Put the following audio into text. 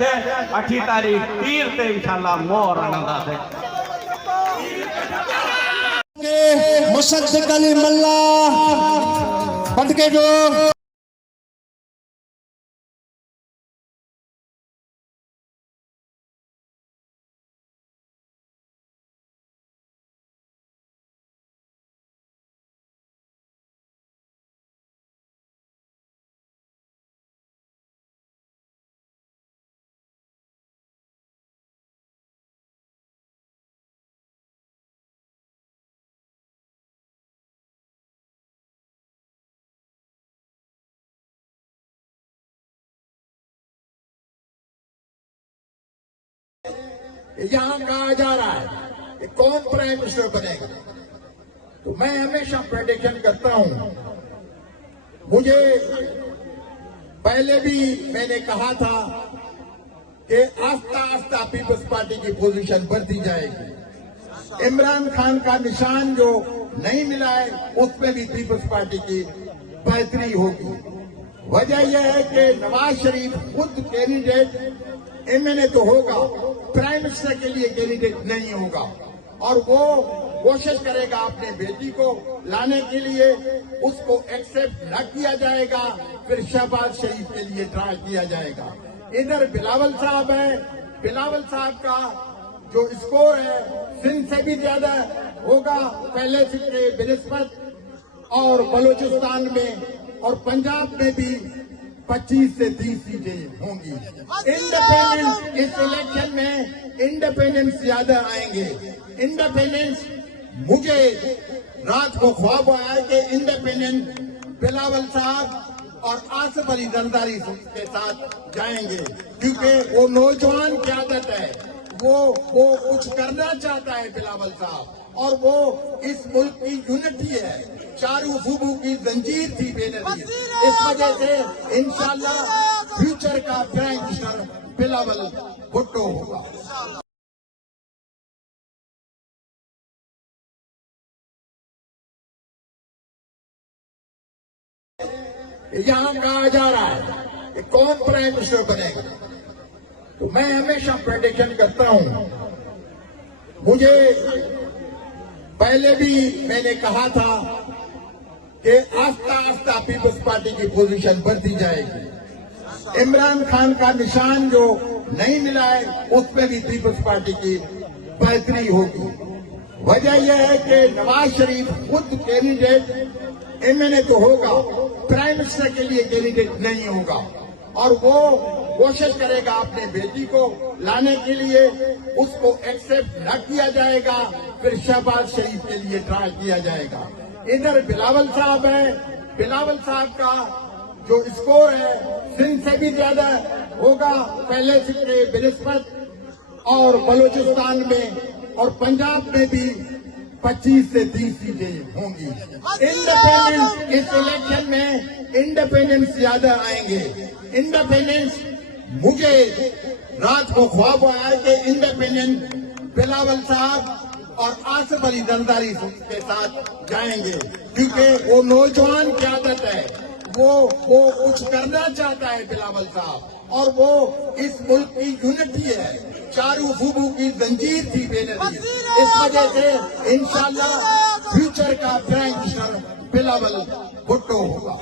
છે 8 તારીખ તીર્થે ઇન્શાલ્લાહ મોર આનંદ છે मुसद्दिक़ अली मल्ला पढ़ के जो यहाँ कहा जा रहा है कि कौन प्राइम मिनिस्टर बनेगा, तो मैं हमेशा प्रेडिक्शन करता हूं। मुझे पहले भी मैंने कहा था कि आस्ता आस्ता पीपल्स पार्टी की पोजीशन बढ़ती जाएगी। इमरान खान का निशान जो नहीं मिला है उसमें भी पीपल्स पार्टी की बेहतरी होगी। वजह यह है कि नवाज शरीफ खुद कैंडिडेट एमएनए तो होगा, प्राइम मिनिस्टर के लिए कैंडिडेट नहीं होगा, और वो कोशिश करेगा अपने बेटी को लाने के लिए, उसको एक्सेप्ट न किया जाएगा, फिर शहबाज शरीफ के लिए ट्राई किया जाएगा। इधर बिलावल साहब है, बिलावल साहब का जो स्कोर है सिंध से भी ज्यादा होगा, पहले से बनिस्बत, और बलूचिस्तान में और पंजाब में भी 25 से 30 सीटें होंगी। इंडिपेंडेंस इस इलेक्शन में इंडिपेंडेंस ज्यादा आएंगे। इंडिपेंडेंस मुझे रात को ख्वाब आया कि इंडिपेंडेंस बिलावल साहब और आसिफ अली जरदारी के साथ जाएंगे, क्योंकि वो नौजवान की आदत है, वो कुछ करना चाहता है बिलावल साहब, और वो इस मुल्क की यूनिटी है, चारों सूबों की जंजीर थी बेनजीर। इस वजह से इंशाल्लाह फ्यूचर का प्राइम मिनिस्टर बिलावल भुट्टो होगा। यहाँ कहा जा रहा है कि कौन प्राइम मिनिस्टर बनेगा, तो मैं हमेशा प्रेडिक्शन करता हूं। मुझे पहले भी मैंने कहा था कि आस्ता आस्ता पीपल्स पार्टी की पोजीशन बढ़ती जाएगी। इमरान खान का निशान जो नहीं मिला है उसमें भी पीपल्स पार्टी की बेहतरी होगी। वजह यह है कि नवाज शरीफ खुद कैंडिडेट एमएनए तो होगा, प्राइम मिनिस्टर के लिए कैंडिडेट नहीं होगा, और वो कोशिश करेगा अपने बेटी को लाने के लिए, उसको एक्सेप्ट न किया जाएगा, फिर शहबाज शरीफ के लिए ट्राई किया जाएगा। इधर बिलावल साहब है, बिलावल साहब का जो स्कोर है सिंध से भी ज्यादा होगा, पहले से बनिस्बत, और बलूचिस्तान में और पंजाब में भी 25 से 30 सीटें होंगी। इंडिपेंडेंस इस इलेक्शन में इंडिपेंडेंस ज्यादा आएंगे। इंडिपेंडेंस मुझे रात को ख्वाब आया कि इंडिपेंडेंस बिलावल साहब और आसिफ अली जरदारी के साथ जाएंगे, क्योंकि वो नौजवान की आदत है, वो कुछ करना चाहता है बिलावल साहब, और वो इस मुल्क की यूनिटी है, चारों सूबों की जंजीर थी बेनजीर। इस वजह से इंशाल्लाह फ्यूचर का प्राइम मिनिस्टर बिलावल भुट्टो होगा।